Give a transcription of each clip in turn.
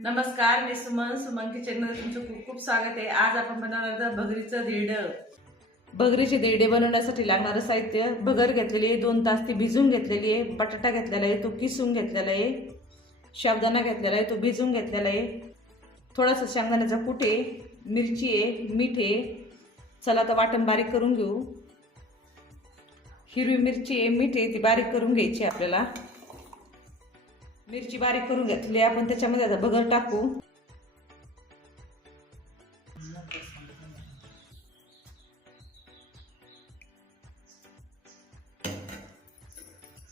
नमस्कार, मी सुमन किचनमध्ये तुमचं खूप खूप स्वागत आहे। आज आपण बनवणार आहोत भगरीचं धिरडं। भगरीचे धिरडे बनवण्यासाठी लागणारं साहित्य: भगर घेतलेली आहे, 2 तास ती भिजून घेतलेली आहे, बटाटा घेतलेला आहे, तो किसून घेतलेला आहे, साबुदाणा घेतलेला आहे, तो भिजून घेतलेला आहे, थोडासा शेंगदाण्याचा कूट आहे, मिरची आहे, मीठ आहे। चला आता वाटण बारीक करून घेऊ। हिरवी मिरची आहे, मीठ आहे, ती बारीक करून घ्यायची आपल्याला। मिरची बारीक करून घेतली आपण त्याच्यामध्ये आता भगर टाकू।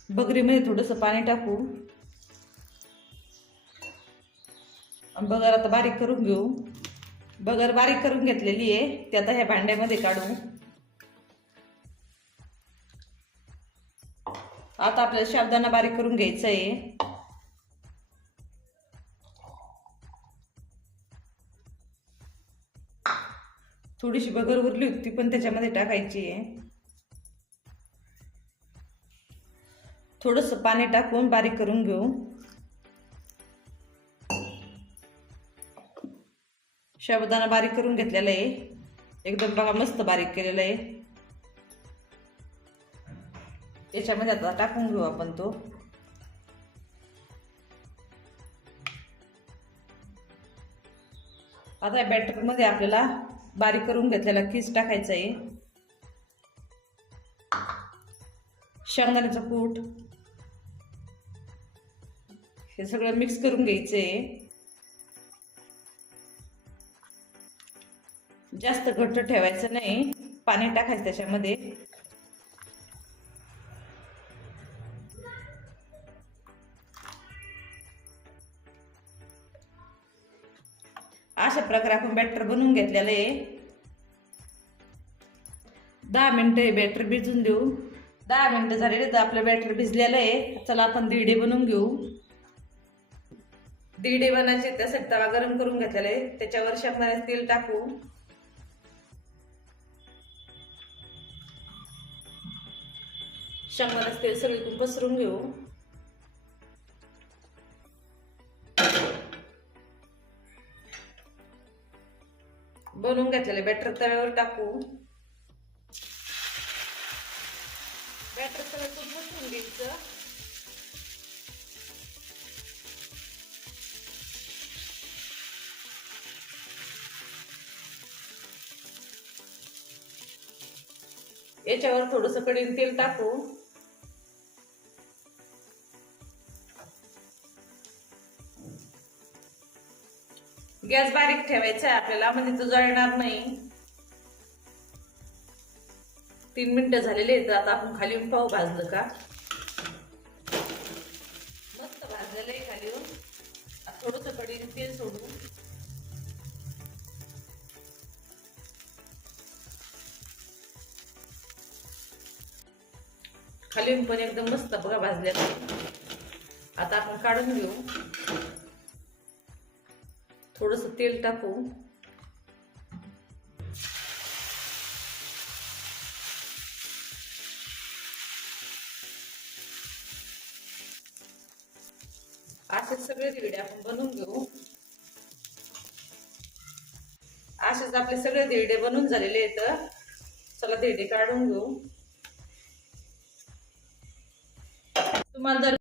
भगरीमध्ये थोडंसं पाणी टाकू। भगर आता बारीक करून घेऊ। भगर बारीक करून घेतलेली आहे, ती आता ह्या भांड्यामध्ये काढू। आता आपल्याला साबुदाणा बारीक करून घ्यायचा आहे। थोडीशी भगर उरली होती पण त्याच्यामध्ये टाकायची आहे। थोडंसं पाणी टाकून बारीक करून घेऊ। साबुदाणा बारीक करून घेतलेला आहे, एकदम बघा मस्त बारीक केलेला आहे। याच्यामध्ये आता टाकून घेऊ आपण तो। आता या बॅटर मध्ये आपल्याला बारीक करून घेतलेला किस टाकायचा आहे, शेंगदाण्याचा कूट, हे सगळं मिक्स करून घ्यायचंय। जास्त घट्ट ठेवायचं नाही, पाणी टाकायचं त्याच्यामध्ये। अशा प्रकारे आपण बॅटर बनवून घेतलेलं आहे। 10 मिनिटं बॅटर भिजून देऊ। 10 मिनिटं झालेले तर आपलं बॅटर भिजलेलं आहे। चला आपण धिरडे बनवून घेऊ। धिरडे बनायचे त्यासाठी तवा गरम करून घेतलेला आहे, त्याच्यावर शेंगदाण्याचं तेल टाकू। शेंगदाण्याचं तेल सगळीकडून पसरून घेऊ। बनवून घेतलेले बॅटर तव्यावर टाकू। बॅटर सगळं कुटून घ्यायचं। याच्यावर थोडंसं कढईत तेल टाकू। गॅस बारीक ठेवायचा आहे आपल्याला, म्हणजे तो जळणार नाही। 3 मिनिटं झालेले आहेत, आता आपण खाली येऊन पाहू भाजलं का। मस्त भाजलेलं आहे खाली येऊन। थोडंसं कढईत तेल सोडू। खाली येऊन पण एकदम मस्त बघा भाजलेलं आहे। आता आपण काढून घेऊ। थोडंसं तेल टाकू। असे सगळे धिरडे आपण बनवून घेऊ। असेच आपले सगळे धिरडे बनवून झालेले आहेत। चला धिरडे काढून घेऊ। तुम्हाला जर